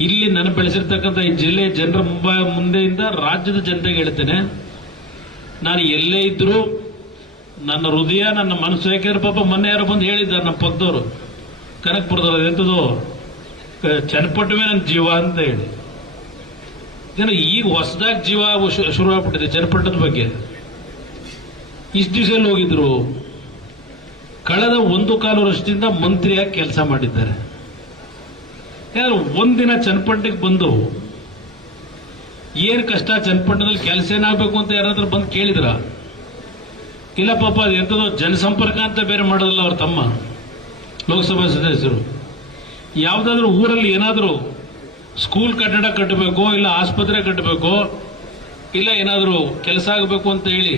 ಇಲ್ಲಿ ನಾನು ಬೆಳೆಸಿರ್ತಕ್ಕಂಥ ಈ ಜಿಲ್ಲೆ ಜನರ ಮುಂದೆಯಿಂದ ರಾಜ್ಯದ ಜನತೆಗೆ ಹೇಳ್ತೇನೆ. ನಾನು ಎಲ್ಲೇ ಇದ್ರೂ ನನ್ನ ಹೃದಯ, ನನ್ನ ಮನಸ್ಸು, ಯಾಕೆಂದ್ರೆ ಪಾಪ ಮೊನ್ನೆ ಯಾರೋ ಬಂದು ಹೇಳಿದ್ದಾರೆ ನಮ್ಮ ಪಕ್ಕದವರು ಕನಕಪುರದವ್ರು ಎಂಥದ್ದು ಚನ್ನಪಟ್ಟುವೆ ನನ್ನ ಜೀವ ಅಂತ ಹೇಳಿ. ಏನೋ ಈಗ ಹೊಸದಾಗಿ ಜೀವ ಶು- ಶುರುವಾಗ್ಬಿಟ್ಟಿದೆ ಚನ್ನಪಟ್ಟದ ಬಗ್ಗೆ. ಇಷ್ಟು ದಿವಸ ಹೋಗಿದ್ರು. ಕಳೆದ ಒಂದು ಕಾಲು ವರ್ಷದಿಂದ ಮಂತ್ರಿಯಾಗಿ ಕೆಲಸ ಮಾಡಿದ್ದಾರೆ. ಯಾರು ಒಂದಿನ ಚನ್ನಪಟ್ಟಣಕ್ಕೆ ಬಂದು ಏನು ಕಷ್ಟ ಚನ್ನಪಟ್ಟಣದಲ್ಲಿ ಕೆಲಸ ಏನಾಗಬೇಕು ಅಂತ ಯಾರಾದ್ರೂ ಬಂದು ಕೇಳಿದ್ರ? ಇಲ್ಲ ಪಾಪ, ಅದು ಎಂಥದೋ ಜನಸಂಪರ್ಕ ಅಂತ ಬೇರೆ ಮಾಡೋದಿಲ್ಲ ಅವ್ರ ತಮ್ಮ, ಲೋಕಸಭಾ ಸದಸ್ಯರು. ಯಾವುದಾದ್ರೂ ಊರಲ್ಲಿ ಏನಾದರೂ ಸ್ಕೂಲ್ ಕಟ್ಟಡ ಕಟ್ಟಬೇಕು, ಇಲ್ಲ ಆಸ್ಪತ್ರೆ ಕಟ್ಟಬೇಕು, ಇಲ್ಲ ಏನಾದರೂ ಕೆಲಸ ಆಗಬೇಕು ಅಂತ ಹೇಳಿ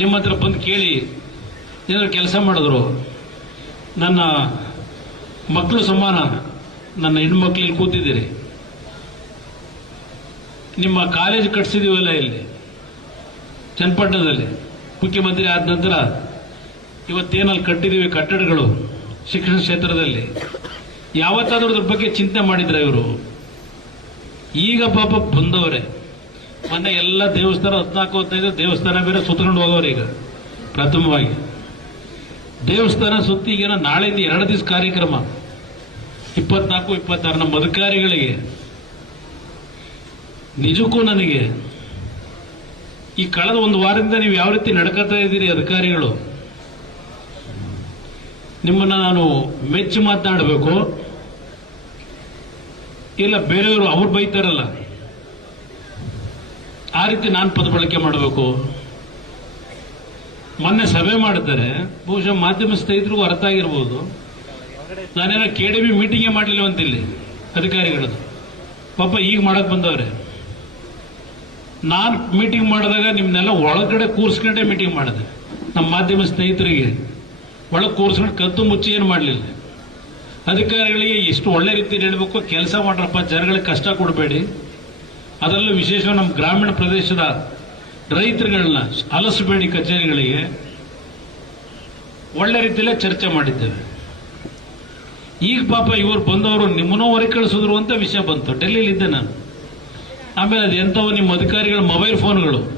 ನಿಮ್ಮ ಹತ್ರ ಬಂದು ಕೇಳಿ ಏನಾದ್ರು ಕೆಲಸ ಮಾಡಿದ್ರು. ನನ್ನ ಮಕ್ಕಳು ಸಮಾನ ನನ್ನ ಹೆಣ್ಮಕ್ಳು ಕೂತಿದ್ದೀರಿ. ನಿಮ್ಮ ಕಾಲೇಜ್ ಕಟ್ಸಿದೀವಲ್ಲ ಇಲ್ಲಿ? ಚನ್ನಪಟ್ಟಣದಲ್ಲಿ. ಮುಖ್ಯಮಂತ್ರಿ ಆದ ನಂತರ ಇವತ್ತೇನಲ್ಲಿ ಕಟ್ಟಿದ್ದೀವಿ ಕಟ್ಟಡಗಳು ಶಿಕ್ಷಣ ಕ್ಷೇತ್ರದಲ್ಲಿ. ಯಾವತ್ತಾದರೂ ಅದ್ರ ಬಗ್ಗೆ ಚಿಂತೆ ಮಾಡಿದ್ರೆ ಇವರು? ಈಗ ಪಾಪ ಬಂದವರೇ. ಮೊನ್ನೆ ಎಲ್ಲ ದೇವಸ್ಥಾನ ಹದಿನಾಲ್ಕು, ಹದಿನೈದು ದೇವಸ್ಥಾನ ಬೇರೆ ಸುತ್ತಕೊಂಡು ಹೋಗೋರು ಈಗ, ಪ್ರಥಮವಾಗಿ. ದೇವಸ್ಥಾನ ಸುತ್ತಿ ಈಗೇನೋ ನಾಳೆಯಿಂದ ಎರಡು ದಿವಸ ಕಾರ್ಯಕ್ರಮ. ಇಪ್ಪತ್ನಾಲ್ಕು ಇಪ್ಪತ್ತಾರು ನಮ್ಮ ಅಧಿಕಾರಿಗಳಿಗೆ ನಿಜಕ್ಕೂ ನನಗೆ, ಈ ಕಳೆದ ಒಂದು ವಾರದಿಂದ ನೀವು ಯಾವ ರೀತಿ ನಡ್ಕೋತಾ ಇದ್ದೀರಿ ಅಧಿಕಾರಿಗಳು? ನಿಮ್ಮನ್ನ ನಾನು ಮೆಚ್ಚಿ ಮಾತನಾಡಬೇಕು. ಇಲ್ಲ, ಬೇರೆಯವರು ಅವ್ರು ಬೈತಾರಲ್ಲ. ಆ ರೀತಿ ನಾನು ಪದ ಬಳಕೆ ಮಾಡಬೇಕು. ಮೊನ್ನೆ ಸಭೆ ಮಾಡಿದ್ದಾರೆ. ಬಹುಶಃ ಮಾಧ್ಯಮ ಸ್ನೇಹಿತರಿಗೂ ಅರ್ಥ ಆಗಿರ್ಬೋದು. ನಾನೇನೋ ಕೆ ಡಿ ಬಿ ಮೀಟಿಂಗೇ ಮಾಡಲಿಲ್ಲ ಅಂತಿಲ್ಲಿ, ಅಧಿಕಾರಿಗಳದ್ದು. ಪಾಪ ಈಗ ಮಾಡಕ್ ಬಂದವ್ರೆ. ನಾನು ಮೀಟಿಂಗ್ ಮಾಡಿದಾಗ ನಿಮ್ಮನ್ನೆಲ್ಲ ಒಳಗಡೆ ಕೂರ್ಸ್ಕೊಂಡೇ ಮೀಟಿಂಗ್ ಮಾಡಿದೆ. ನಮ್ಮ ಮಾಧ್ಯಮ ಸ್ನೇಹಿತರಿಗೆ. ಒಳಗೆ ಕೂರ್ಸ್ಕೊಂಡು ಕತ್ತು ಮುಚ್ಚಿ ಏನು ಮಾಡಲಿಲ್ಲ. ಅಧಿಕಾರಿಗಳಿಗೆ ಎಷ್ಟು ಒಳ್ಳೆ ರೀತಿಯಲ್ಲಿ ಹೇಳಬೇಕು, ಕೆಲಸ ಮಾಡ್ರಪ್ಪ, ಜನಗಳಿಗೆ ಕಷ್ಟ ಕೊಡಬೇಡಿ. ಅದರಲ್ಲೂ ವಿಶೇಷವಾಗಿ ನಮ್ಮ ಗ್ರಾಮೀಣ ಪ್ರದೇಶದ ರೈತರುಗಳನ್ನ ಅಲಸಬೇಡಿ ಕಚೇರಿಗಳಿಗೆ. ಒಳ್ಳೆ ರೀತಿಯಲ್ಲೇ ಚರ್ಚೆ ಮಾಡಿದ್ದೇವೆ. ಈಗ ಪಾಪ ಇವರು ಬಂದವರು ನಿಮ್ಮನ್ನೂ ಹೊರಗೆ ಕಳಿಸಿದ್ರು ಅಂತ ವಿಷಯ ಬಂತು. ಡೆಲ್ಲಿಲಿ ಇದ್ದೆ ನಾನು. ಆಮೇಲೆ ಅದು ಎಂಥವು ನಿಮ್ಮ ಅಧಿಕಾರಿಗಳ ಮೊಬೈಲ್ ಫೋನ್ಗಳು.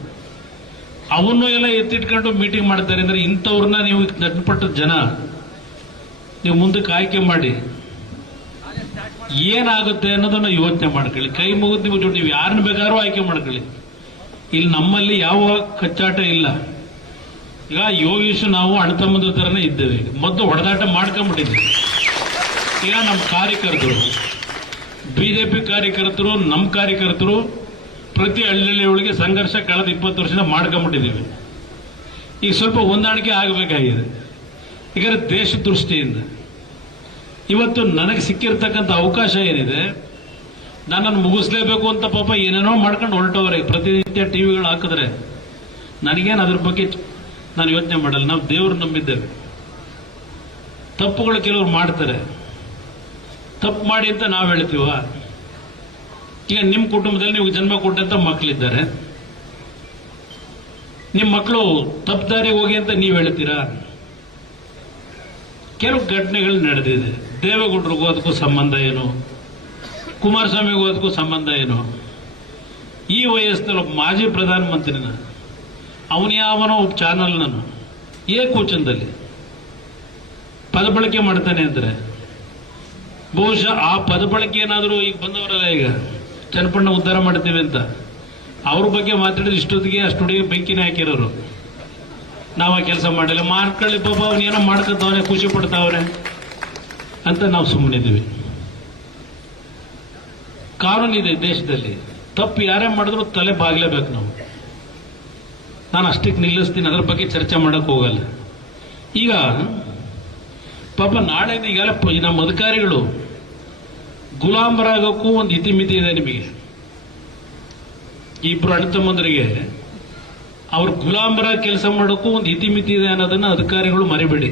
ಅವನ್ನು ಎಲ್ಲ ಎತ್ತಿಟ್ಕೊಂಡು ಮೀಟಿಂಗ್ ಮಾಡ್ತಾರೆ. ಅಂದರೆ ಇಂಥವ್ರನ್ನ ನೀವು ನಡ್ಪಟ್ಟ ಜನ, ನೀವು ಮುಂದಕ್ಕೆ ಆಯ್ಕೆ ಮಾಡಿ. ಏನಾಗುತ್ತೆ ಅನ್ನೋದನ್ನ ಯೋಚನೆ ಮಾಡ್ಕೊಳ್ಳಿ. ಕೈ ಮುಗಿದು ನೀವು ಜೊತೆ ನೀವು ಯಾರನ್ನ ಬೇಕಾದ್ರೂ ಆಯ್ಕೆ ಮಾಡ್ಕೊಳ್ಳಿ. ಇಲ್ಲಿ ನಮ್ಮಲ್ಲಿ ಯಾವ ಕಚ್ಚಾಟ ಇಲ್ಲ. ಈಗ ಯೋಗೀಶು ನಾವು ಅಣ್ಣತಮ್ಮದ ಥರನೇ ಇದ್ದೇವೆ. ಮೊದಲು ಹೊಡೆದಾಟ ಮಾಡ್ಕೊಂಡ್ಬಿಟ್ಟಿದ್ವಿ ಈಗ ನಮ್ಮ ಕಾರ್ಯಕರ್ತರು. ಬಿಜೆಪಿ ಕಾರ್ಯಕರ್ತರು ನಮ್ಮ ಕಾರ್ಯಕರ್ತರು ಪ್ರತಿ ಹಳ್ಳಿ ಒಳಗೆ ಸಂಘರ್ಷ ಕಳೆದ ಇಪ್ಪತ್ತು ವರ್ಷದಿಂದ ಮಾಡ್ಕೊಂಬಿಟ್ಟಿದ್ದೀವಿ. ಈಗ ಸ್ವಲ್ಪ ಹೊಂದಾಣಿಕೆ ಆಗಬೇಕಾಗಿದೆ. ಈಗ ದೇಶ ದೃಷ್ಟಿಯಿಂದ ಇವತ್ತು ನನಗೆ ಸಿಕ್ಕಿರ್ತಕ್ಕಂಥ ಅವಕಾಶ ಏನಿದೆ, ನನ್ನನ್ನು ಮುಗಿಸ್ಲೇಬೇಕು ಅಂತ ಪಾಪ ಏನೇನೋ ಮಾಡ್ಕೊಂಡು ಹೊರಟವ್ರೆ. ಪ್ರತಿನಿತ್ಯ ಟಿ ವಿಗಳು ಹಾಕಿದ್ರೆ ನನಗೇನು ಅದ್ರ ಬಗ್ಗೆ ನಾನು ಯೋಚನೆ ಮಾಡಲ್ಲ. ನಾವು ದೇವ್ರು ನಂಬಿದ್ದೇವೆ. ತಪ್ಪುಗಳು ಕೆಲವರು ಮಾಡ್ತಾರೆ. ತಪ್ಪು ಮಾಡಿ ಅಂತ ನಾವು ಹೇಳ್ತೀವ? ಈಗ ನಿಮ್ಮ ಕುಟುಂಬದಲ್ಲಿ ನೀವು ಜನ್ಮ ಕೊಟ್ಟಂತ ಮಕ್ಕಳಿದ್ದಾರೆ ನಿಮ್ಮ ಮಕ್ಕಳು ತಪ್ಪು ದಾರಿಗೆ ಹೋಗಿ ಅಂತ ನೀವು ಹೇಳ್ತೀರಾ? ಕೆಲವು ಘಟನೆಗಳು ನಡೆದಿದೆ. ದೇವೇಗೌಡರಿಗೂ ಅದಕ್ಕೂ ಸಂಬಂಧ ಏನು? ಕುಮಾರಸ್ವಾಮಿಗೂ ಅದಕ್ಕೂ ಸಂಬಂಧ ಏನು? ಈ ವಯಸ್ಸಲ್ಲಿ ಒಬ್ಬ ಮಾಜಿ ಪ್ರಧಾನಮಂತ್ರಿನ, ಅವನ ಯಾವನೋ ಒಬ್ಬ ಚಾನಲ್ ನಾನು ಏ ಕೋಚನದಲ್ಲಿ ಪದಬಳಕೆ ಮಾಡ್ತಾನೆ ಅಂದ್ರೆ ಬಹುಶಃ ಆ ಪದ ಬಳಕೆ ಏನಾದರೂ ಈಗ ಬಂದವರಲ್ಲ ಈಗ? ಚನ್ನಪಣ್ಣ ಉದ್ಧಾರ ಮಾಡ್ತೀವಿ ಅಂತ. ಅವ್ರ ಬಗ್ಗೆ ಮಾತಾಡಿದ್ರೆ ಇಷ್ಟೊತ್ತಿಗೆ ಆ ಸ್ಟುಡಿಯೋ ಬೆಂಕಿನೇ ಹಾಕಿರೋರು. ನಾವು ಆ ಕೆಲಸ ಮಾಡಿಲ್ಲ. ಮಾರ್ಕೊಳ್ಳಿ ಪಾಪ ಅವನೇನೋ ಮಾಡ್ಕೊತಾವನೆ, ಖುಷಿ ಪಡ್ತಾವ್ರೆ ಅಂತ ನಾವು ಸುಮ್ಮನಿದ್ದೀವಿ. ಕಾನೂನಿದೆ ದೇಶದಲ್ಲಿ. ತಪ್ಪು ಯಾರೇ ಮಾಡಿದ್ರು ತಲೆ ಬಾಗ್ಲೇಬೇಕು ನಾವು. ನಾನು ಅಷ್ಟಕ್ಕೆ ನಿಲ್ಲಿಸ್ತೀನಿ, ಅದ್ರ ಬಗ್ಗೆ ಚರ್ಚೆ ಮಾಡೋಕ್ಕೆ ಹೋಗಲ್ಲ. ಈಗ ಪಾಪ ನಾಳೆ ಈಗೆಲ್ಲ ನಮ್ಮ ಅಧಿಕಾರಿಗಳು ಗುಲಾಮರಾಗೋಕ್ಕೂ ಒಂದು ಇತಿಮಿತಿ ಇದೆ ನಿಮಗೆ. ಇಬ್ಬರು ಇಬ್ರು ಅಣ್ಣ ತಮ್ಮಂದರಿಗೆ ಅವ್ರ ಗುಲಾಮರ ಕೆಲಸ ಮಾಡೋಕ್ಕೂ ಒಂದು ಇತಿಮಿತಿ ಇದೆ ಅನ್ನೋದನ್ನ ಅಧಿಕಾರಿಗಳು ಮರಿಬೇಡಿ.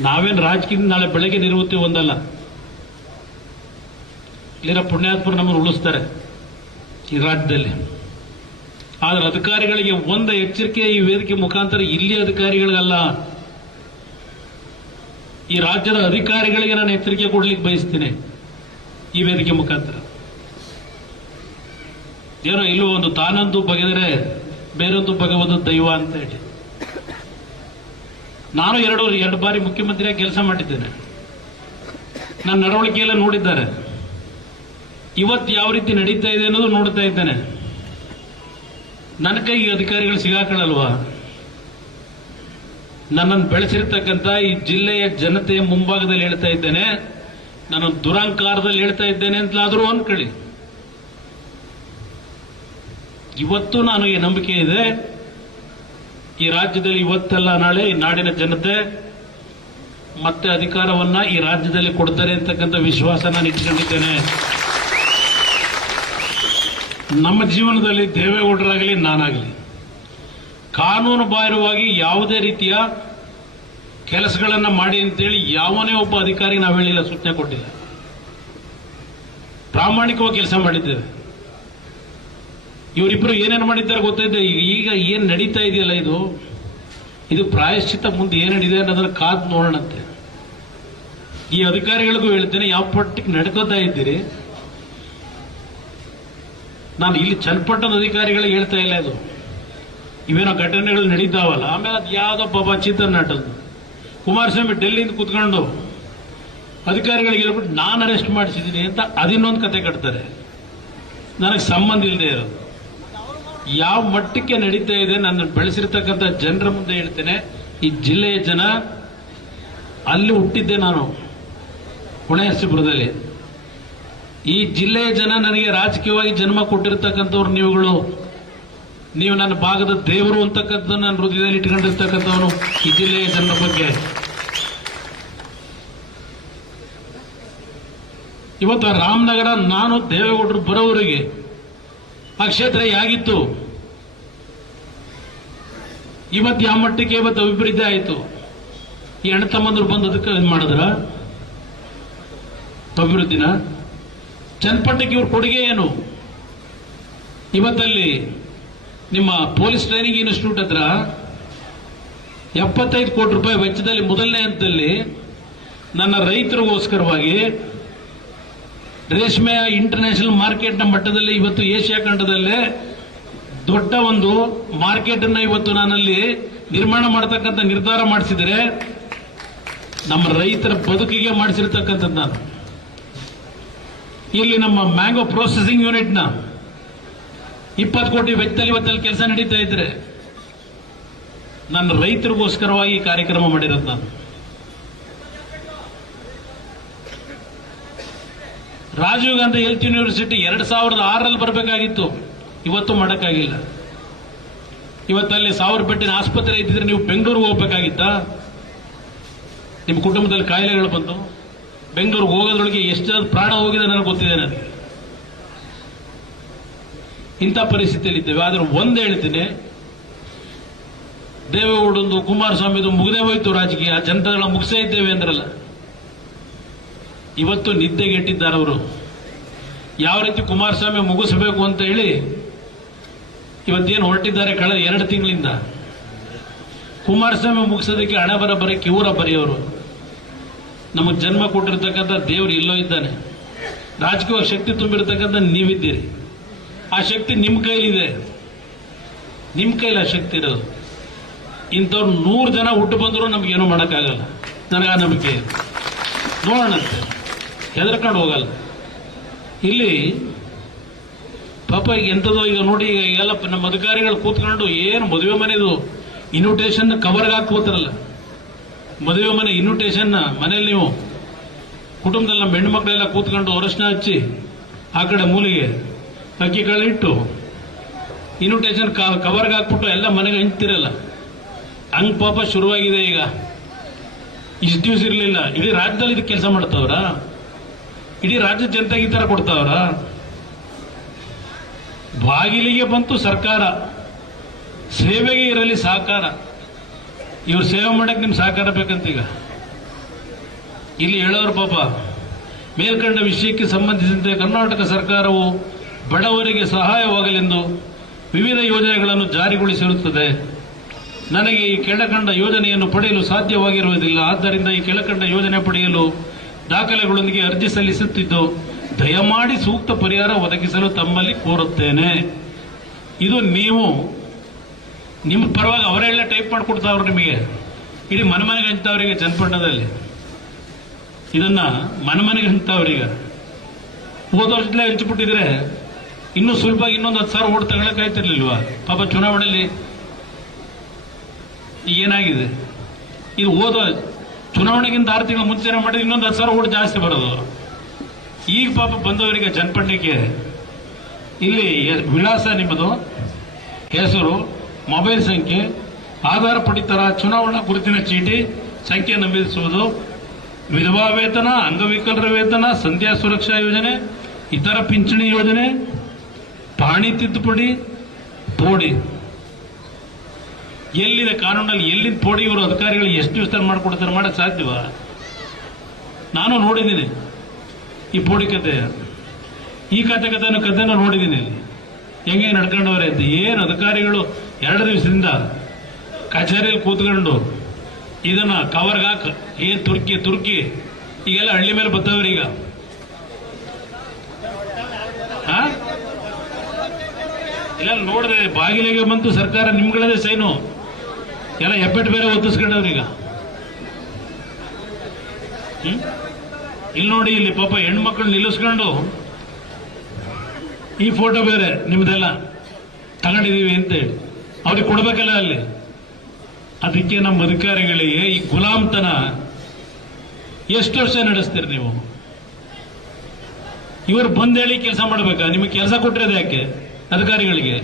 ನಾವೇನು ರಾಜಕೀಯ ನಾಳೆ ಬೆಳಗ್ಗೆ ನಿವೃತ್ತಿ ಒಂದಲ್ಲ. ಇಲ್ಲಿರೋ ಪುಣ್ಯಾತ್ಮರು ನಮ್ಮನ್ನು ಉಳಿಸ್ತಾರೆ ಈ ರಾಜ್ಯದಲ್ಲಿ. ಆದ್ರೆ ಅಧಿಕಾರಿಗಳಿಗೆ ಒಂದು ಎಚ್ಚರಿಕೆ ಈ ವೇದಿಕೆ ಮುಖಾಂತರ ಇಲ್ಲಿ ಅಧಿಕಾರಿಗಳಿಗಲ್ಲ. ಈ ರಾಜ್ಯದ ಅಧಿಕಾರಿಗಳಿಗೆ ನಾನು ಎಚ್ಚರಿಕೆ ಕೊಡ್ಲಿಕ್ಕೆ ಬಯಸ್ತೇನೆ ಈ ವೇದಿಕೆ ಮುಖಾಂತರ. ಏನೋ ಇಲ್ಲೂ ಒಂದು ತಾನಂದು ಬಗೆದರೆ ಬೇರೊಂದು ಬಗೆವುದು ದೈವ ಅಂತ ಹೇಳಿ. ನಾನು ಎರಡು ಎರಡು ಬಾರಿ ಮುಖ್ಯಮಂತ್ರಿಯಾಗಿ ಕೆಲಸ ಮಾಡಿದ್ದೇನೆ. ನನ್ನ ನಡವಳಿಕೆಯೆಲ್ಲ ನೋಡಿದ್ದಾರೆ. ಇವತ್ತು ಯಾವ ರೀತಿ ನಡೀತಾ ಇದೆ ಅನ್ನೋದು ನೋಡ್ತಾ ಇದ್ದೇನೆ. ನನ್ನ ಕೈಗೆ ಅಧಿಕಾರಿಗಳು ಸಿಗಾಕೊಳ್ಳಲ್ವಾ ನನ್ನನ್ನು ಬೆಳೆಸಿರ್ತಕ್ಕಂಥ ಈ ಜಿಲ್ಲೆಯ ಜನತೆಯ ಮುಂಭಾಗದಲ್ಲಿ ಹೇಳ್ತಾ ಇದ್ದೇನೆ ನಾನು ದುರಂಕಾರದಲ್ಲಿ ಹೇಳ್ತಾ ಇದ್ದೇನೆ ಅಂತಲಾದರೂ ಅನ್ಕೊಳ್ಳಿ. ಇವತ್ತು ನಾನು ಈ ನಂಬಿಕೆ ಇದೆ. ಈ ರಾಜ್ಯದಲ್ಲಿ ಇವತ್ತಲ್ಲ, ನಾಳೆ ಈ ನಾಡಿನ ಜನತೆ ಮತ್ತೆ ಅಧಿಕಾರವನ್ನ ಈ ರಾಜ್ಯದಲ್ಲಿ ಕೊಡ್ತಾರೆ ಅಂತಕ್ಕಂಥ ವಿಶ್ವಾಸ ನಾನು ಇಟ್ಕೊಂಡಿದ್ದೇನೆ. ನಮ್ಮ ಜೀವನದಲ್ಲಿ ದೇವೇಗೌಡರಾಗಲಿ, ನಾನಾಗಲಿ ಕಾನೂನು ಬಾಹಿರವಾಗಿ ಯಾವುದೇ ರೀತಿಯ ಕೆಲಸಗಳನ್ನು ಮಾಡಿ ಅಂತೇಳಿ ಯಾವನೇ ಒಬ್ಬ ಅಧಿಕಾರಿ ನಾವು ಹೇಳಿಲ್ಲ, ಸೂಚನೆ ಕೊಟ್ಟಿಲ್ಲ. ಪ್ರಾಮಾಣಿಕವಾಗಿ ಕೆಲಸ ಮಾಡಿದ್ದೇವೆ. ಇವರಿಬ್ಬರು ಏನೇನು ಮಾಡಿದ್ದಾರೆ ಗೊತ್ತಿದೆ ಈಗ ಏನು ನಡೀತಾ ಇದೆಯಲ್ಲ ಇದು? ಇದು ಪ್ರಾಯಶ್ಚಿತ ಮುಂದೆ ಏನು ನಡೀದೆ ಅನ್ನೋದನ್ನು ಕಾದ್ ನೋಡೋಣಂತೆ. ಈ ಅಧಿಕಾರಿಗಳಿಗೂ ಹೇಳ್ತೇನೆ, ಯಾವ ಪಟ್ಟಿಗೆ ನಡ್ಕೋತಾ ಇದ್ದೀರಿ? ನಾನು ಇಲ್ಲಿ ಚನ್ನಪಟ್ಟಣದ ಅಧಿಕಾರಿಗಳಿಗೆ ಹೇಳ್ತಾ ಇಲ್ಲ ಇದು. ಇವೇನೋ ಘಟನೆಗಳು ನಡೀತಾವಲ್ಲ? ಆಮೇಲೆ ಅದು ಯಾವುದೋ ಪಾಪ ಚಿತ್ರನಾಟದ್ದು ಕುಮಾರಸ್ವಾಮಿ ಡೆಲ್ಲಿಯಿಂದ ಕೂತ್ಕೊಂಡು ಅಧಿಕಾರಿಗಳಿಗೆ ಹೇಳ್ಬಿಟ್ಟು, ನಾನು ಅರೆಸ್ಟ್ ಮಾಡಿಸಿದ್ದೀನಿ ಅಂತ ಅದಿನ್ನೊಂದು ಕತೆ ಕಟ್ತಾರೆ. ನನಗೆ ಸಂಬಂಧ ಇಲ್ಲದೆ ಇರೋದು. ಯಾವ ಮಟ್ಟಕ್ಕೆ ನಡೀತಾ ಇದೆ ನನ್ನ ಬೆಳೆಸಿರ್ತಕ್ಕಂಥ ಜನರ ಮುಂದೆ ಹೇಳ್ತೇನೆ. ಈ ಜಿಲ್ಲೆಯ ಜನ, ಅಲ್ಲಿ ಹುಟ್ಟಿದ್ದೆ ನಾನು ಹುಣೆಹಸಿಪುರದಲ್ಲಿ ಈ ಜಿಲ್ಲೆಯ ಜನ ನನಗೆ ರಾಜಕೀಯವಾಗಿ ಜನ್ಮ ಕೊಟ್ಟಿರ್ತಕ್ಕಂಥವ್ರು ನೀವುಗಳು. ನೀವು ನನ್ನ ಭಾಗದ ದೇವರು ಅಂತಕ್ಕಂಥ ನನ್ನ ಹೃದಯದಲ್ಲಿ ಇಟ್ಕೊಂಡಿರ್ತಕ್ಕಂಥವನು ಈ ಜಿಲ್ಲೆಯ ಜನರ ಬಗ್ಗೆ. ಇವತ್ತು ರಾಮನಗರ ನಾನು ದೇವೇಗೌಡರು ಬರೋವರಿಗೆ ಆ ಕ್ಷೇತ್ರ ಹೇಗಿತ್ತು? ಇವತ್ತು ಯಾವ ಮಟ್ಟಕ್ಕೆ ಇವತ್ತು ಅಭಿವೃದ್ಧಿ ಆಯಿತು? ಈ ಅಣ್ಣ ತಮ್ಮಂದ್ರು ಬಂದು ಅದಕ್ಕೆ ಇದು ಮಾಡಿದ್ರ? ಅಭಿವೃದ್ಧಿನ? ಚನ್ನಪಟ್ಟಕ್ಕೆ ಇವ್ರ ಕೊಡುಗೆ ಏನು? ಇವತ್ತಲ್ಲಿ ನಿಮ್ಮ ಪೊಲೀಸ್ ಟ್ರೈನಿಂಗ್ ಇನ್ಸ್ಟಿಟ್ಯೂಟ್ ಹತ್ರ? ಎಪ್ಪತ್ತೈದು ಕೋಟಿ ರೂಪಾಯಿ ವೆಚ್ಚದಲ್ಲಿ ಮೊದಲನೇ ಹಂತದಲ್ಲಿ ನನ್ನ ರೈತರಿಗೋಸ್ಕರವಾಗಿ ರೇಷ್ಮೆಯ ಇಂಟರ್ನ್ಯಾಷನಲ್ ಮಾರ್ಕೆಟ್ನ ಮಟ್ಟದಲ್ಲಿ ಇವತ್ತು ಏಷ್ಯಾ ಖಂಡದಲ್ಲೇ ದೊಡ್ಡ ಒಂದು ಮಾರ್ಕೆಟ್ ಅನ್ನ ಇವತ್ತು ನಾನಲ್ಲಿ ನಿರ್ಮಾಣ ಮಾಡತಕ್ಕಂತ ನಿರ್ಧಾರ ಮಾಡಿಸಿದರೆ ನಮ್ಮ ರೈತರ ಬದುಕಿಗೆ ಮಾಡಿಸಿರ್ತಕ್ಕಂಥದ್ದು ನಾನು. ಇಲ್ಲಿ ನಮ್ಮ ಮ್ಯಾಂಗೋ ಪ್ರೊಸೆಸಿಂಗ್ ಯೂನಿಟ್ನ ಇಪ್ಪತ್ತು ಕೋಟಿ ವೆಚ್ಚದಲ್ಲಿ ಇವತ್ತಲ್ಲಿ ಕೆಲಸ ನಡೀತಾ ಇದ್ರೆ ನನ್ನ ರೈತರಿಗೋಸ್ಕರವಾಗಿ ಕಾರ್ಯಕ್ರಮ ಮಾಡಿರೋದು ನಾನು. ರಾಜೀವ್ ಗಾಂಧಿ ಹೆಲ್ತ್ ಯೂನಿವರ್ಸಿಟಿ ಎರಡು ಸಾವಿರದ ಆರರಲ್ಲಿ ಬರಬೇಕಾಗಿತ್ತು. ಇವತ್ತು ಮಾಡೋಕ್ಕಾಗಿಲ್ಲ. ಇವತ್ತಲ್ಲಿ ಸಾವಿರ ಬೆಟ್ಟಿನ ಆಸ್ಪತ್ರೆ ಇದ್ದಿದ್ರೆ ನೀವು ಬೆಂಗಳೂರಿಗೆ ಹೋಗ್ಬೇಕಾಗಿತ್ತಾ? ನಿಮ್ಮ ಕುಟುಂಬದಲ್ಲಿ ಕಾಯಿಲೆಗಳು ಬಂದು ಬೆಂಗಳೂರಿಗೆ ಹೋಗೋದ್ರೊಳಗೆ ಎಷ್ಟು ಪ್ರಾಣ ಹೋಗಿದೆ ನನಗೆ ಗೊತ್ತಿದೆ ನನಗೆ. ಇಂಥ ಪರಿಸ್ಥಿತಿಯಲ್ಲಿ ಇದ್ದೇವೆ ಆದರೆ ಒಂದು ಹೇಳ್ತೀನಿ ದೇವೇಗೌಡಂದು ಕುಮಾರಸ್ವಾಮಿದು ಮುಗದೆ ಹೋಯ್ತು ರಾಜಕೀಯ, ಜನತೆಗಳ ಮುಗಿಸೇ ಇದ್ದೇವೆ ಅಂದ್ರಲ್ಲ. ಇವತ್ತು ನಿದ್ದೆಗೆಟ್ಟಿದ್ದಾರೆ ಅವರು. ಯಾವ ರೀತಿ ಕುಮಾರಸ್ವಾಮಿ ಮುಗಿಸಬೇಕು ಅಂತ ಹೇಳಿ ಇವತ್ತೇನು ಹೊರಟಿದ್ದಾರೆ ಕಳೆದ ಎರಡು ತಿಂಗಳಿಂದ. ಕುಮಾರಸ್ವಾಮಿ ಮುಗಿಸೋದಕ್ಕೆ ಹಣ ಬರ ಬರೀ ಕಿವೂರ ಬರೆಯವರು. ನಮಗೆ ಜನ್ಮ ಕೊಟ್ಟಿರ್ತಕ್ಕಂಥ ದೇವರು ಎಲ್ಲೋ ಇದ್ದಾನೆ. ರಾಜಕೀಯ ಶಕ್ತಿ ತುಂಬಿರ್ತಕ್ಕಂಥ ನೀವಿದ್ದೀರಿ. ಆ ಶಕ್ತಿ ನಿಮ್ಮ ಕೈಲಿದೆ. ನಿಮ್ಮ ಕೈಲಿ ಆ ಶಕ್ತಿ ಇರೋದು. ಇಂಥವ್ರು ನೂರು ಜನ ಹುಟ್ಟು ಬಂದರೂ ನಮಗೇನು ಮಾಡೋಕ್ಕಾಗಲ್ಲ. ನನಗೆ ಆ ನಂಬಿಕೆ. ನೋಡೋಣಂತೆ ಹೆದರ್ಕೊಂಡು ಹೋಗಲ್ಲ. ಇಲ್ಲಿ ಪಾಪ ಈಗ ಎಂಥದೋ ಈಗ ನೋಡಿ, ಈಗ ಎಲ್ಲ ನಮ್ಮ ಅಧಿಕಾರಿಗಳು ಕೂತ್ಕೊಂಡು ಏನು ಮದುವೆ ಮನೆದು ಇನ್ವಿಟೇಷನ್ ಕವರ್ಗೆ ಹಾಕೋತಾರಲ್ಲ ಮದುವೆ ಮನೆ ಇನ್ವಿಟೇಷನ್ ಮನೇಲಿ ನೀವು ಕುಟುಂಬದಲ್ಲಿ ನಮ್ಮ ಹೆಣ್ಣು ಮಕ್ಕಳೆಲ್ಲ ಕೂತ್ಕೊಂಡು ಅರಶಿನ ಹಚ್ಚಿ ಆ ಕಡೆ ಮೂಲಿಗೆ ಅಕ್ಕಿ ಇಟ್ಟು ಇನ್ವಿಟೇಷನ್ ಕವರ್ಗೆ ಹಾಕ್ಬಿಟ್ಟು ಎಲ್ಲ ಮನೆಗೆ ಹಂಚ್ತಿರಲ್ಲ ಹಂಗೆ ಪಾಪ ಶುರುವಾಗಿದೆ ಈಗ. ಇಷ್ಟು ದಿವಸ ಇರಲಿಲ್ಲ. ಇಡೀ ರಾಜ್ಯದಲ್ಲಿ ಇದಕ್ಕೆ ಕೆಲಸ ಮಾಡ್ತಾವ್ರ? ಇಡೀ ರಾಜ್ಯದ ಜನತೆಗೆ ಈ ಥರ ಕೊಡ್ತಾವ್ರ? ಬಾಗಿಲಿಗೆ ಬಂತು ಸರ್ಕಾರ. ಸೇವೆಗೆ ಇರಲಿ ಸಹಕಾರ ಇವ್ರು ಸೇವೆ ಮಾಡಕ್ಕೆ ನಿಮ್ಗೆ ಸಹಕಾರ ಬೇಕಂತೀಗ ಇಲ್ಲಿ ಹೇಳೋರು ಪಾಪ, ಮೇಲ್ಕಂಡ ವಿಷಯಕ್ಕೆ ಸಂಬಂಧಿಸಿದಂತೆ ಕರ್ನಾಟಕ ಸರ್ಕಾರವು ಬಡವರಿಗೆ ಸಹಾಯವಾಗಲೆಂದು ವಿವಿಧ ಯೋಜನೆಗಳನ್ನು ಜಾರಿಗೊಳಿಸಿರುತ್ತದೆ. ನನಗೆ ಈ ಕೆಳಕಂಡ ಯೋಜನೆಯನ್ನು ಪಡೆಯಲು ಸಾಧ್ಯವಾಗಿರುವುದಿಲ್ಲ. ಆದ್ದರಿಂದ ಈ ಕೆಳಕಂಡ ಯೋಜನೆ ಪಡೆಯಲು ದಾಖಲೆಗಳೊಂದಿಗೆ ಅರ್ಜಿ ಸಲ್ಲಿಸುತ್ತಿದ್ದು, ದಯಮಾಡಿ ಸೂಕ್ತ ಪರಿಹಾರ ಒದಗಿಸಲು ತಮ್ಮಲ್ಲಿ ಕೋರುತ್ತೇನೆ. ಇದು ನೀವು, ನಿಮ್ಮ ಪರವಾಗಿ ಅವರೆಲ್ಲ ಟೈಪ್ ಮಾಡಿಕೊಡ್ತಾವ್ರು ನಿಮಗೆ. ಇಡೀ ಮನಮನೆಗೆ ಅಂತವರಿಗೆ ಚನ್ನಪಟ್ಟಣದಲ್ಲಿ ಇದನ್ನ ಮನಮನೆಗೆ ಅಂತವರಿಗೆ ಹೋದ ವರ್ಷದಲ್ಲೇ ಹಂಚಿಬಿಟ್ಟಿದ್ರೆ ಇನ್ನೂ ಸುಲಭ ಇನ್ನೊಂದು ಹತ್ತು ಸಾವಿರ ಓಟ್ ತಗೊಳಕಾಯ್ತಿರ್ಲಿಲ್ವಾ ಪಾಪ ಚುನಾವಣೆಯಲ್ಲಿ ಏನಾಗಿದೆ? ಇದು ಹೋದ ಚುನಾವಣೆಗಿಂತ ಆರು ತಿಂಗಳ ಮುಂಚೆನೆ ಮಾಡಿದ್ರೆ ಇನ್ನೊಂದು ಹತ್ತು ಸಾವಿರ ಓಟ್ ಜಾಸ್ತಿ ಬರೋದು. ಈಗ ಪಾಪ ಬಂದವರಿಗೆ ಜನಪಂಡಿಕೆ ಇಲ್ಲಿ ವಿಳಾಸ ನಿಮ್ಮದು. ಹೆಸರು, ಮೊಬೈಲ್ ಸಂಖ್ಯೆ, ಆಧಾರ್ ಪಡಿತರ ಚುನಾವಣಾ ಗುರುತಿನ ಚೀಟಿ, ಸಂಖ್ಯೆ ನಮೂದಿಸುವುದು, ವಿಧವಾ ವೇತನ, ಅಂಗವಿಕಲರ ವೇತನ, ಸಂಧ್ಯಾ ಸುರಕ್ಷಾ ಯೋಜನೆ, ಇತರ ಪಿಂಚಣಿ ಯೋಜನೆ ಪಾಣಿ ತಿದ್ದುಪಡಿ, ಪೋಡಿ. ಎಲ್ಲಿದೆ ಕಾನೂನಲ್ಲಿ ಎಲ್ಲಿಂದ ಪೋಡಿ ಇವರು ಅಧಿಕಾರಿಗಳು ಎಷ್ಟು ವಿಸ್ತಾರ ಮಾಡಿಕೊಡ್ತಾರೆ ಮಾಡಕ್ಕೆ ಸಾಧ್ಯವ? ನಾನು ನೋಡಿದ್ದೀನಿ ಈ ಪೋಡಿ ಕತೆ. ಈ ಕತೆ ಕಥೆನ ಕಥೆನ ನೋಡಿದ್ದೀನಿ ಇಲ್ಲಿ. ಹೆಂಗೆ ನಡ್ಕೊಂಡವ್ರೆ ಅಂತ. ಏನು ಅಧಿಕಾರಿಗಳು ಎರಡು ದಿವಸದಿಂದ ಕಚೇರಿಯಲ್ಲಿ ಕೂತ್ಕೊಂಡು ಇದನ್ನ ಹಾಕ ಏನು ತುರ್ಕಿ ತುರ್ಕಿ, ಈಗೆಲ್ಲ ಹಳ್ಳಿ ಮೇಲೆ ಬರ್ತವ್ರಿ ಈಗ ಆ? ಇಲ್ಲ ನೋಡಿದ್ರೆ ಬಾಗಿಲಿಗೆ ಬಂತು ಸರ್ಕಾರ, ನಿಮ್ಗಳದೇ ಸೈನು. ಎಲ್ಲ ಹೆಬ್ಬೆಟ್ಟು ಬೇರೆ ಒತ್ತಿಸ್ಕೊಂಡವ್ರು ಈಗ. ಹ್ಮ್? ಇಲ್ಲಿ ನೋಡಿ, ಇಲ್ಲಿ ಪಾಪ ಹೆಣ್ಮಕ್ಳು ನಿಲ್ಲಿಸ್ಕೊಂಡು ಈ ಫೋಟೋ ಬೇರೆ, ನಿಮ್ದೆಲ್ಲ ತಗೊಂಡಿದೀವಿ ಅಂತೇಳಿ ಅವ್ರಿಗೆ ಕೊಡ್ಬೇಕಲ್ಲ ಅಲ್ಲಿ. ಅದಕ್ಕೆ ನಮ್ಮ ಅಧಿಕಾರಿಗಳಿಗೆ ಈ ಗುಲಾಮ್ತನ ಎಷ್ಟು ವರ್ಷ ನಡೆಸ್ತೀರಿ ನೀವು? ಇವರು ಬಂದೇಳಿ ಕೆಲಸ ಮಾಡ್ಬೇಕಾ? ನಿಮಗೆ ಕೆಲಸ ಕೊಟ್ಟಿರೋದು ಯಾಕೆ? ಅಧಿಕಾರಿಗಳಿಗೆ.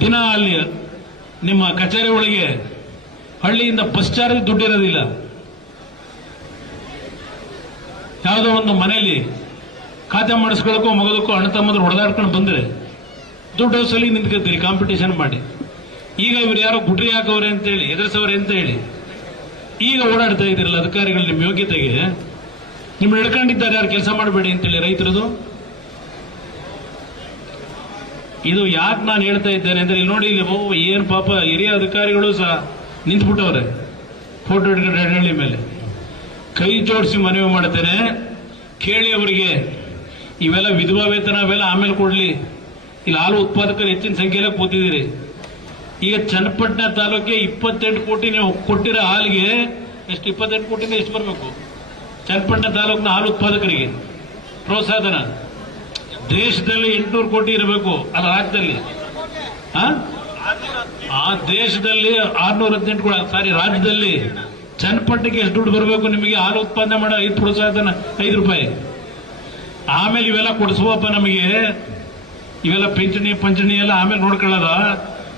ದಿನ ಅಲ್ಲಿ ನಿಮ್ಮ ಕಚೇರಿ ಒಳಗೆ ಹಳ್ಳಿಯಿಂದ ಬಸ್ ಚಾರ್ಜ್ ದುಡ್ಡಿರೋದಿಲ್ಲ. ಯಾವುದೋ ಒಂದು ಮನೆಯಲ್ಲಿ ಖಾತೆ ಮಾಡಿಸ್ಕೊಳ್ಳೋಕ್ಕೂ ಮಗದಕ್ಕೋ ಅಣ್ಣ ತಮ್ಮದ್ರು ಹೊಡೆದಾಡ್ಕೊಂಡು ಬಂದರೆ ದುಡ್ಡು ಸಲಿ ನಿಂತ್ಕೊತೀರಿ ಕಾಂಪಿಟೇಷನ್ ಮಾಡಿ. ಈಗ ಇವ್ರು ಯಾರೋ ಗುಡ್ರಿ ಹಾಕವ್ರೆ ಅಂತೇಳಿ ಎದುರಿಸೋರೆ ಅಂತ ಹೇಳಿ ಈಗ ಓಡಾಡ್ತಾ ಇದ್ದೀರಲ್ಲ ಅಧಿಕಾರಿಗಳು ನಿಮ್ಮ ಯೋಗ್ಯತೆಗೆ. ನಿಮ್ಮ ಹಿಡ್ಕೊಂಡಿದ್ದಾರೆ ಯಾರು ಕೆಲಸ ಮಾಡಬೇಡಿ ಅಂತೇಳಿ ರೈತರದು. ಇದು ಯಾಕೆ ನಾನು ಹೇಳ್ತಾ ಇದ್ದೇನೆ ಅಂದ್ರೆ ಇಲ್ಲಿ ನೋಡಿ, ಇಲ್ಲಿ ಏನು ಪಾಪ, ಹಿರಿಯ ಅಧಿಕಾರಿಗಳು ಸಹ ನಿಂತ್ಬಿಟ್ಟವ್ರೆ. ಫೋಟೋ ಹಿಡ್ಕೊಂಡು ಮೇಲೆ. ಕೈ ಜೋಡಿಸಿ ಮನವಿ ಮಾಡ್ತೇನೆ ಕೇಳಿ ಅವರಿಗೆ, ಇವೆಲ್ಲ ವಿಧವಾ ವೇತನ ಅವೆಲ್ಲ ಆಮೇಲೆ ಕೊಡ್ಲಿ. ಇಲ್ಲಿ ಹಾಲು ಉತ್ಪಾದಕರು ಹೆಚ್ಚಿನ ಸಂಖ್ಯೆಯಲ್ಲಿ ಕೂತಿದ್ದೀರಿ. ಈಗ ಚನ್ನಪಟ್ಟಣ ತಾಲೂಕಿಗೆ ಇಪ್ಪತ್ತೆಂಟು ಕೋಟಿ ನೀವು ಕೊಟ್ಟಿರೋ ಹಾಲಿಗೆ ಎಷ್ಟು, ಇಪ್ಪತ್ತೆಂಟು ಕೋಟಿಯಿಂದ ಎಷ್ಟು ಬರಬೇಕು? ಚನ್ನಪಟ್ಟಣ ತಾಲೂಕಿನ ಹಾಲು ಉತ್ಪಾದಕರಿಗೆ. ಪ್ರೋತ್ಸಾಹಧನ. ದೇಶದಲ್ಲಿ ಎಂಟುನೂರು ಕೋಟಿ ಇರಬೇಕು. ಅದು ರಾಜ್ಯದಲ್ಲಿ. ಆ? ದೇಶದಲ್ಲಿ ಆರ್ನೂರ ಹದಿನೆಂಟು ಕೋಟಿ ಸಾರಿ, ರಾಜ್ಯದಲ್ಲಿ ಚನ್ನಪಟ್ಟಣಕ್ಕೆ ಎಷ್ಟು ದುಡ್ಡು ಬರಬೇಕು ನಿಮಗೆ? ಹಾಲು ಉತ್ಪಾದನೆ ಮಾಡೋ, ಐದು ಪ್ರೋತ್ಸಾಹಧನ ಐದು ರೂಪಾಯಿ. ಆಮೇಲೆ ಇವೆಲ್ಲ ಕೊಡಿಸುವಪ್ಪ ನಮಗೆ. ಇವೆಲ್ಲ ಪಿಂಚಣಿ, ಪಂಚಣಿ ಎಲ್ಲ ಆಮೇಲೆ ನೋಡ್ಕೊಳ್ಳೋದ.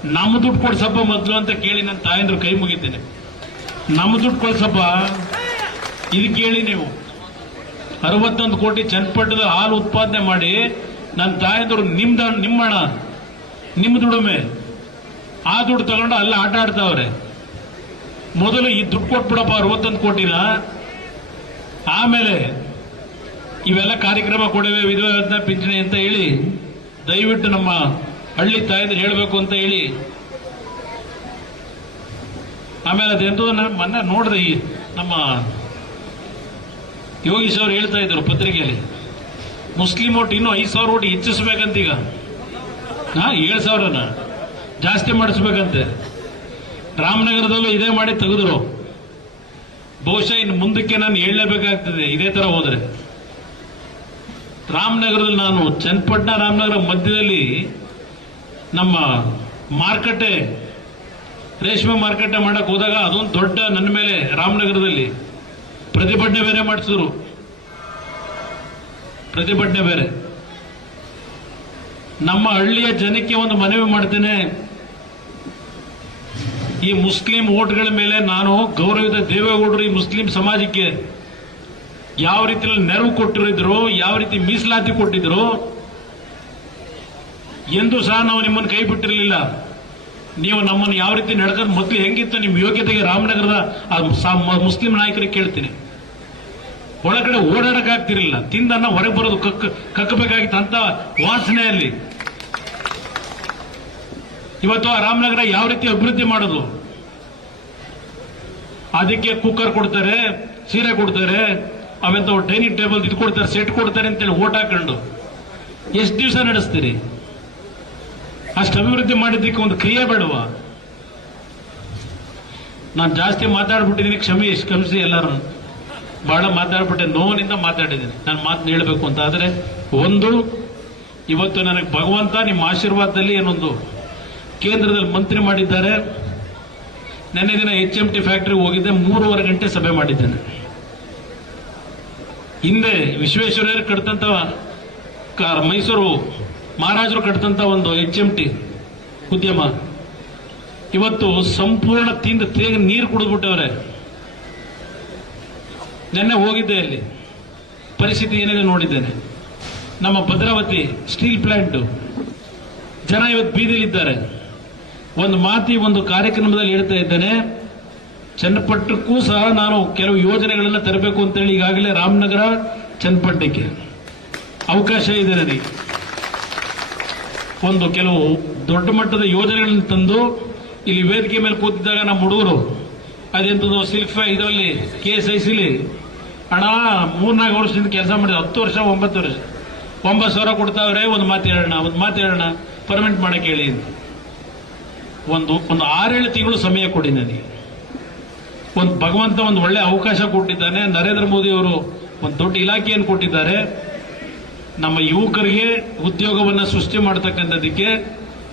ನಮ್ಮ ದುಡ್ಡು ಕೊಡ್ಸಪ್ಪ ಮೊದಲು ಅಂತ ಕೇಳಿ ನನ್ನ ತಾಯಂದ್ರು ಕೈ ಮುಗಿತೀನಿ. ನಮ್ಮ ದುಡ್ಡು ಕೊಡ್ಸಪ್ಪ. ಇದು ಕೇಳಿ ನೀವು. ಅರವತ್ತೊಂದು ಕೋಟಿ ಚನ್ನಪಟ್ಟಣದ ಹಾಲು ಉತ್ಪಾದನೆ ಮಾಡಿ ನನ್ನ ತಾಯಂದ್ರು ನಿಮ್ದ ನಿಮ್ಮಣ ನಿಮ್ಮ ದುಡಿಮೆ ಆ ದುಡ್ಡು ತಗೊಂಡು ಅಲ್ಲ ಆಟ ಆಡ್ತಾವ್ರೆ. ಮೊದಲು ಈ ದುಡ್ಡು ಕೊಟ್ಬಿಡಪ್ಪ ಅರವತ್ತೊಂದು ಕೋಟಿನ. ಆಮೇಲೆ ಇವೆಲ್ಲ ಕಾರ್ಯಕ್ರಮ ಕೊಡವೆ, ವಿಧವೆ ಪಿಂಚಣಿ ಅಂತ ಹೇಳಿ ದಯವಿಟ್ಟು ನಮ್ಮ ಹಳ್ಳಿ ತಾಯಂದ್ರೆ ಹೇಳಬೇಕು ಅಂತ ಹೇಳಿ. ಆಮೇಲೆ ನಾನು ಮೊನ್ನೆ ನೋಡಿದೆ ಈ ನಮ್ಮ ಯೋಗೀಶ್ ಅವರು ಹೇಳ್ತಾ ಇದ್ರು ಪತ್ರಿಕೆಯಲ್ಲಿ, ಮುಸ್ಲಿಂ ಓಟ್ ಇನ್ನೂ ಐದು ಸಾವಿರ ಓಟ್ ಹೆಚ್ಚಿಸ್ಬೇಕಂತೀಗ? ಹಾ, ಏಳು ಸಾವಿರನ ಜಾಸ್ತಿ ಮಾಡಿಸ್ಬೇಕಂತೆ. ರಾಮನಗರದಲ್ಲೂ ಇದೇ ಮಾಡಿ ತೆಗೆದ್ರು. ಬಹುಶಃ ಇನ್ನು ಮುಂದಕ್ಕೆ ನಾನು ಹೇಳಲೇಬೇಕಾಗ್ತದೆ, ಇದೇ ತರ ಹೋದ್ರೆ. ರಾಮನಗರದಲ್ಲಿ ನಾನು ಚನ್ನಪಟ್ಟಣ ರಾಮನಗರ ಮಧ್ಯದಲ್ಲಿ ನಮ್ಮ ಮಾರುಕಟ್ಟೆ, ರೇಷ್ಮೆ ಮಾರುಕಟ್ಟೆ ಮಾಡಕ್ ಹೋದಾಗ ಅದೊಂದು ದೊಡ್ಡ ನನ್ನ ಮೇಲೆ ರಾಮನಗರದಲ್ಲಿ ಪ್ರತಿಭಟನೆ ಬೇರೆ ಮಾಡಿಸಿದ್ರು. ಪ್ರತಿಭಟನೆ ಬೇರೆ. ನಮ್ಮ ಹಳ್ಳಿಯ ಜನಕ್ಕೆ ಒಂದು ಮನವಿ ಮಾಡ್ತೇನೆ. ಈ ಮುಸ್ಲಿಂ ಓಟ್ಗಳ ಮೇಲೆ ನಾನು ಗೌರವಿತ ದೇವೇಗೌಡರು ಈ ಮುಸ್ಲಿಂ ಸಮಾಜಕ್ಕೆ ಯಾವ ರೀತಿಯಲ್ಲಿ ನೆರವು ಕೊಟ್ಟಿರಿದ್ರು, ಯಾವ ರೀತಿ ಮೀಸಲಾತಿ ಕೊಟ್ಟಿದ್ರು ಎಂದು ಸಹ ನಾವು ನಿಮ್ಮನ್ನು ಕೈ ಬಿಟ್ಟಿರಲಿಲ್ಲ. ನೀವು ನಮ್ಮನ್ನು ಯಾವ ರೀತಿ ನಡ್ಕೊಂಡು, ಮೊದಲು ಹೆಂಗಿತ್ತು ನಿಮ್ಮ ಯೋಗ್ಯತೆಗೆ ರಾಮನಗರದ ಮುಸ್ಲಿಂ ನಾಯಕರಿಗೆ ಕೇಳ್ತೀನಿ. ಒಳಗಡೆ ಓಡಾಡಕ್ಕಾಗ್ತಿರಲಿಲ್ಲ ತಿಂದನ್ನ ಹೊರಗೆ ಬರೋದು ಕಕ್ ಕಕ್ಕಬೇಕಾಗಿತ್ತು ಅಂತ ವಾಸನೆಯಲ್ಲಿ. ಇವತ್ತು ಆ ರಾಮನಗರ ಯಾವ ರೀತಿ ಅಭಿವೃದ್ಧಿ ಮಾಡೋದು? ಅದಕ್ಕೆ ಕುಕ್ಕರ್ ಕೊಡ್ತಾರೆ, ಸೀರೆ ಕೊಡ್ತಾರೆ, ಅವೆಂತ ಡೈನಿಂಗ್ ಟೇಬಲ್ ಇದು ಕೊಡ್ತಾರೆ, ಸೆಟ್ ಕೊಡ್ತಾರೆ ಅಂತೇಳಿ ಓಟ್ ಹಾಕೊಂಡು. ಎಷ್ಟು ದಿವಸ ನಡೆಸ್ತೀರಿ? ಅಷ್ಟು ಅಭಿವೃದ್ಧಿ ಮಾಡಿದ್ದಕ್ಕೆ ಒಂದು ಕ್ರಿಯೆ ಬೇಡವಾ. ನಾನು ಜಾಸ್ತಿ ಮಾತಾಡ್ಬಿಟ್ಟಿದ್ದೀನಿ ಕ್ಷಮೆ, ಕ್ಷಮಿಸಿ ಎಲ್ಲರೂ ಬಹಳ ಮಾತಾಡ್ಬಿಟ್ಟೆ, ನೋವಿನಿಂದ ಮಾತಾಡಿದ್ದೀನಿ. ನಾನು ಮಾತು ಹೇಳಬೇಕು ಅಂತ. ಆದರೆ ಒಂದು, ಇವತ್ತು ನನಗೆ ಭಗವಂತ ನಿಮ್ಮ ಆಶೀರ್ವಾದದಲ್ಲಿ ಏನೊಂದು ಕೇಂದ್ರದಲ್ಲಿ ಮಂತ್ರಿ ಮಾಡಿದ್ದಾರೆ. ನೆನ್ನೆ ದಿನ ಎಚ್ ಎಂ ಟಿ ಫ್ಯಾಕ್ಟ್ರಿಗೆ ಹೋಗಿದ್ದೆ, ಮೂರುವರೆ ಗಂಟೆ ಸಭೆ ಮಾಡಿದ್ದೇನೆ. ಹಿಂದೆ ವಿಶ್ವೇಶ್ವರಯ್ಯರು ಕಟ್ತಂತ, ಕ- ಮೈಸೂರು ಮಹಾರಾಜರು ಕಟ್ಟಂತ ಒಂದು ಎಚ್ ಎಂ ಟಿ ಉದ್ಯಮ. ಇವತ್ತು ಸಂಪೂರ್ಣ ತಿಂದು ತೇಗ ನೀರು ಕುಡಿದ್ಬಿಟ್ಟವ್ರೆ. ನಿನ್ನೆ ಹೋಗಿದ್ದೆ ಅಲ್ಲಿ. ಪರಿಸ್ಥಿತಿ ಏನಿದೆ ನೋಡಿದ್ದೇನೆ. ನಮ್ಮ ಭದ್ರಾವತಿ ಸ್ಟೀಲ್ ಪ್ಲಾಂಟು. ಜನ ಇವತ್ತು ಬೀದಿಲಿದ್ದಾರೆ. ಒಂದು ಮಾತಿ, ಒಂದು ಕಾರ್ಯಕ್ರಮದಲ್ಲಿ ಹೇಳ್ತಾ ಇದ್ದೇನೆ. ಚನ್ನಪಟ್ಟಕ್ಕೂ ಸಹ ನಾನು ಕೆಲವು ಯೋಜನೆಗಳನ್ನು ತರಬೇಕು ಅಂತೇಳಿ ಈಗಾಗಲೇ ರಾಮನಗರ ಚನ್ನಪಟ್ಟಣಕ್ಕೆ ಅವಕಾಶ ಇದೆ ನನಗೆ. ಒಂದು ಕೆಲವು ದೊಡ್ಡ ಮಟ್ಟದ ಯೋಜನೆಗಳನ್ನು ತಂದು ಇಲ್ಲಿ ವೇದಿಕೆ ಮೇಲೆ ಕೂತಿದ್ದಾಗ ನಮ್ಮ ಹುಡುಗರು, ಅದೆಂಥದ್ದು ಸಿಲ್ಫ್ ಇದರಲ್ಲಿ ಕೆ ಎಸ್ ಐ ಸಿಲಿ ಹಣ ಮೂರ್ನಾಲ್ಕು ವರ್ಷದಿಂದ ಕೆಲಸ ಮಾಡಿದ. ಹತ್ತು ವರ್ಷ, ಒಂಬತ್ತು ವರ್ಷ. ಒಂಬತ್ತು ಸಾವಿರ ಕೊಡ್ತಾವ್ರೆ, ಒಂದು ಮಾತು ಹೇಳೋಣ ಒಂದು ಮಾತು ಹೇಳೋಣ ಪರ್ಮನೆಂಟ್ ಮಾಡಕ್ಕೆ ಹೇಳಿ ಅಂತ. ಒಂದು ಒಂದು ಆರೇಳು ತಿಂಗಳು ಸಮಯ ಕೊಡಿ ನನಗೆ. ಒಂದು ಭಗವಂತ ಒಂದು ಒಳ್ಳೆ ಅವಕಾಶ ಕೊಟ್ಟಿದ್ದಾನೆ. ನರೇಂದ್ರ ಮೋದಿ ಅವರು ಒಂದು ದೊಡ್ಡ ಇಲಾಖೆಯನ್ನು ಕೊಟ್ಟಿದ್ದಾರೆ. ನಮ್ಮ ಯುವಕರಿಗೆ ಉದ್ಯೋಗವನ್ನು ಸೃಷ್ಟಿ ಮಾಡ್ತಕ್ಕಂಥದ್ದಕ್ಕೆ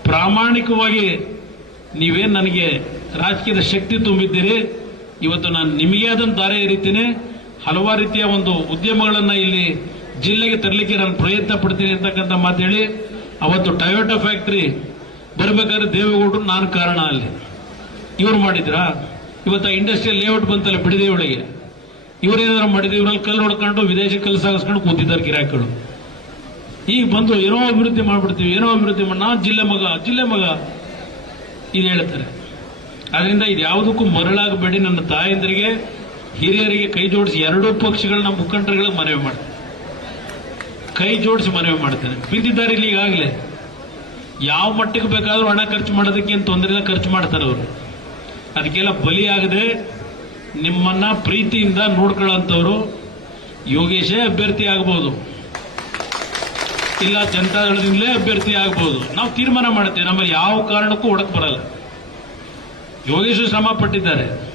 ಪ್ರಾಮಾಣಿಕವಾಗಿ ನೀವೇನು ನನಗೆ ರಾಜಕೀಯದ ಶಕ್ತಿ ತುಂಬಿದ್ದೀರಿ. ಇವತ್ತು ನಾನು ನಿಮಗೆ ಆದಂತ ದಾರಿ ಎರಿತೀನಿ ಹಲವಾರು ರೀತಿಯ ಒಂದು ಉದ್ಯಮಗಳನ್ನು ಇಲ್ಲಿ ಜಿಲ್ಲೆಗೆ ತರಲಿಕ್ಕೆ ನಾನು ಪ್ರಯತ್ನ ಪಡ್ತೀನಿ ಅಂತಕ್ಕಂಥ ಮಾತು ಹೇಳಿ. ಅವತ್ತು ಟೊಯೋಟಾ ಫ್ಯಾಕ್ಟ್ರಿ ಬರಬೇಕಾದ್ರೆ ದೇವೇಗೌಡರು ನಾನು ಕಾರಣ ಅಲ್ಲಿ. ಇವ್ರು ಮಾಡಿದ್ರಾ? ಇವತ್ತು ಇಂಡಸ್ಟ್ರಿಯಲ್ ಲೇಔಟ್ ಬಂತಲ್ಲ ಬಿಡದೆ ಒಳಗೆ ಇವರೇನಾದ್ರು ಮಾಡಿದ್ರು ಇವ್ರಲ್ಲಿ ಕಲ್ಲು ಹೊಡ್ಕೊಂಡು ವಿದೇಶಿ ಕಲ್ಲು ಸಾಗಿಸ್ಕೊಂಡು ಕೂತಿದ್ದಾರೆ ಗಿರಾಕಿಗಳು ಈಗ ಬಂದು ಏನೋ ಅಭಿವೃದ್ಧಿ ಮಾಡ್ಬಿಡ್ತೀವಿ, ಏನೋ ಅಭಿವೃದ್ಧಿ ಮಾಡಿ ಜಿಲ್ಲೆ ಮಗ ಜಿಲ್ಲೆ ಮಗ ಇದು ಹೇಳ್ತಾರೆ. ಅದರಿಂದ ಇದು ಯಾವುದಕ್ಕೂ ಮರಳಾಗಬೇಡಿ ನನ್ನ ತಾಯಂದರಿಗೆ. ಹಿರಿಯರಿಗೆ ಕೈ ಜೋಡಿಸಿ ಎರಡೂ ಪಕ್ಷಗಳ ನಮ್ಮ ಮುಖಂಡರುಗಳಿಗೆ ಮನವಿ ಮಾಡ್ತೇನೆ ಕೈ ಜೋಡಿಸಿ ಮನವಿ ಮಾಡ್ತೇನೆ. ಬಿದ್ದಿದ್ದಾರೆ ಇಲ್ಲಿ ಈಗಾಗಲೇ. ಯಾವ ಮಟ್ಟಕ್ಕೆ ಬೇಕಾದರೂ ಹಣ ಖರ್ಚು ಮಾಡೋದಕ್ಕೆ ಏನು ತೊಂದರೆ ಖರ್ಚು ಮಾಡ್ತಾರೆ ಅವರು. ಅದಕ್ಕೆಲ್ಲ ಬಲಿಯಾಗದೆ ನಿಮ್ಮನ್ನ ಪ್ರೀತಿಯಿಂದ ನೋಡ್ಕೊಳ್ಳೋಂಥವ್ರು ಯೋಗೇಶೇ ಅಭ್ಯರ್ಥಿ ಆಗ್ಬೋದು. ಇಲ್ಲ ಜನತಾದಳದಿಂದಲೇ ಅಭ್ಯರ್ಥಿ ಆಗ್ಬೋದು. ನಾವು ತೀರ್ಮಾನ ಮಾಡ್ತೇವೆ. ನಮ್ಮಲ್ಲಿ ಯಾವ ಕಾರಣಕ್ಕೂ ಒಡಕ್ ಬರಲ್ಲ. ಯೋಗೇಶು ಶ್ರಮ ಪಟ್ಟಿದ್ದಾರೆ.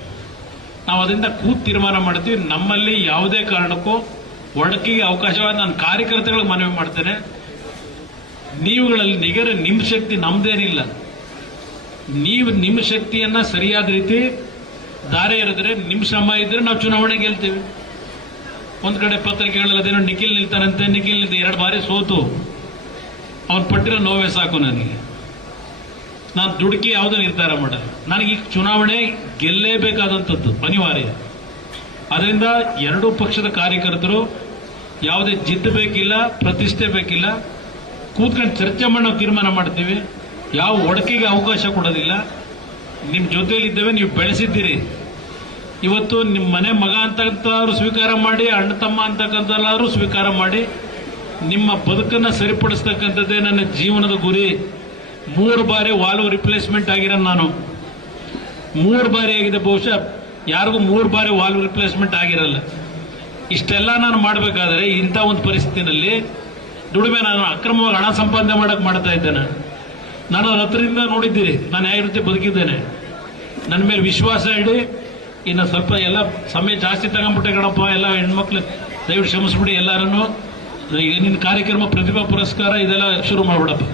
ನಾವು ಅದರಿಂದ ಕೂತ್ ತೀರ್ಮಾನ ಮಾಡ್ತೀವಿ. ನಮ್ಮಲ್ಲಿ ಯಾವುದೇ ಕಾರಣಕ್ಕೂ ಒಡಕಿಗೆ ಅವಕಾಶವಾದ ನಾನು ಕಾರ್ಯಕರ್ತರಿಗೆ ಮನವಿ ಮಾಡ್ತೇನೆ. ನೀವುಗಳಲ್ಲಿ ನಿಗರ ನಿಮ್ಮ ಶಕ್ತಿ ನಮ್ದೇನಿಲ್ಲ. ನೀವು ನಿಮ್ಮ ಶಕ್ತಿಯನ್ನ ಸರಿಯಾದ ರೀತಿ ದಾರಿ ಇರಿದ್ರೆ ನಿಮ್ಮ ಶ್ರಮ ಇದ್ರೆ ನಾವು ಚುನಾವಣೆ ಗೆಲ್ತೀವಿ. ಒಂದ್ ಕಡೆ ಪತ್ರಿಕೆಗಳಲ್ಲಿ ಅದೇನೋ ನಿಖಿಲ್ ನಿಲ್ತಾನಂತೆ, ನಿಖಿಲ್ ನಿಂತ ಎರಡು ಬಾರಿ ಸೋತು. ಅವ್ನು ಪಟ್ಟಿರೋ ನೋವೇ ಸಾಕು ನನಗೆ. ನಾನು ದುಡುಕಿ ಯಾವ್ದಾರು ನಿರ್ಧಾರ ಮಾಡಲ್ಲ. ನನಗೆ ಈ ಚುನಾವಣೆ ಗೆಲ್ಲೇಬೇಕಾದಂಥದ್ದು, ಅನಿವಾರ್ಯ. ಅದರಿಂದ ಎರಡೂ ಪಕ್ಷದ ಕಾರ್ಯಕರ್ತರು ಯಾವುದೇ ಜಿದ್ದು ಬೇಕಿಲ್ಲ, ಪ್ರತಿಷ್ಠೆ ಬೇಕಿಲ್ಲ, ಕೂತ್ಕೊಂಡು ಚರ್ಚೆ ಮಾಡಿ ನಾವು ತೀರ್ಮಾನ ಮಾಡ್ತೀವಿ. ಯಾವ ಒಡಕಿಗೆ ಅವಕಾಶ ಕೊಡೋದಿಲ್ಲ. ನಿಮ್ಮ ಜೊತೆಯಲ್ಲಿದ್ದೇವೆ, ನೀವು ಬೆಳೆಸಿದ್ದೀರಿ. ಇವತ್ತು ನಿಮ್ಮ ಮನೆ ಮಗ ಅಂತಕ್ಕಂಥವ್ರು ಸ್ವೀಕಾರ ಮಾಡಿ, ಅಣ್ಣ ತಮ್ಮ ಅಂತಕ್ಕಂಥಲ್ಲಾದ್ರೂ ಸ್ವೀಕಾರ ಮಾಡಿ, ನಿಮ್ಮ ಬದುಕನ್ನು ಸರಿಪಡಿಸ್ತಕ್ಕಂಥದ್ದೇ ನನ್ನ ಜೀವನದ ಗುರಿ. ಮೂರು ಬಾರಿ ವಾಲ್ವ್ ರಿಪ್ಲೇಸ್ಮೆಂಟ್ ಆಗಿರೋ ನಾನು. ಮೂರು ಬಾರಿ ಆಗಿದೆ, ಬಹುಶಃ ಯಾರಿಗೂ ಮೂರು ಬಾರಿ ವಾಲ್ವ್ ರಿಪ್ಲೇಸ್ಮೆಂಟ್ ಆಗಿರಲ್ಲ. ಇಷ್ಟೆಲ್ಲ ನಾನು ಮಾಡಬೇಕಾದ್ರೆ ಇಂಥ ಒಂದು ಪರಿಸ್ಥಿತಿನಲ್ಲಿ ದುಡಿಮೆ ನಾನು ಅಕ್ರಮವಾಗಿ ಹಣ ಸಂಪಾದನೆ ಮಾಡಕ್ ಮಾಡ್ತಾ ಇದ್ದೇನೆ. ನಾನು ಹತ್ರದಿಂದ ನೋಡಿದ್ದೀರಿ, ನಾನು ಯಾವ ರೀತಿ ಬದುಕಿದ್ದೇನೆ. ನನ್ನ ಮೇಲೆ ವಿಶ್ವಾಸ ಇಡಿ, ಇನ್ನು ಸ್ವಲ್ಪ ಎಲ್ಲ ಸಮಯ ಜಾಸ್ತಿ ತಗೊಂಬಿಟ್ಟೆ ಕಣಪ್ಪ, ಎಲ್ಲ ಹೆಣ್ಮಕ್ಳು ದಯವಿಟ್ಟು ಶ್ರಮಿಸ್ಬಿಡಿ ಎಲ್ಲರನ್ನು. ನಿನ್ನ ಕಾರ್ಯಕ್ರಮ ಪ್ರತಿಭಾ ಪುರಸ್ಕಾರ, ಇದೆಲ್ಲ ಶುರು ಮಾಡ್ಬಿಡಪ್ಪ.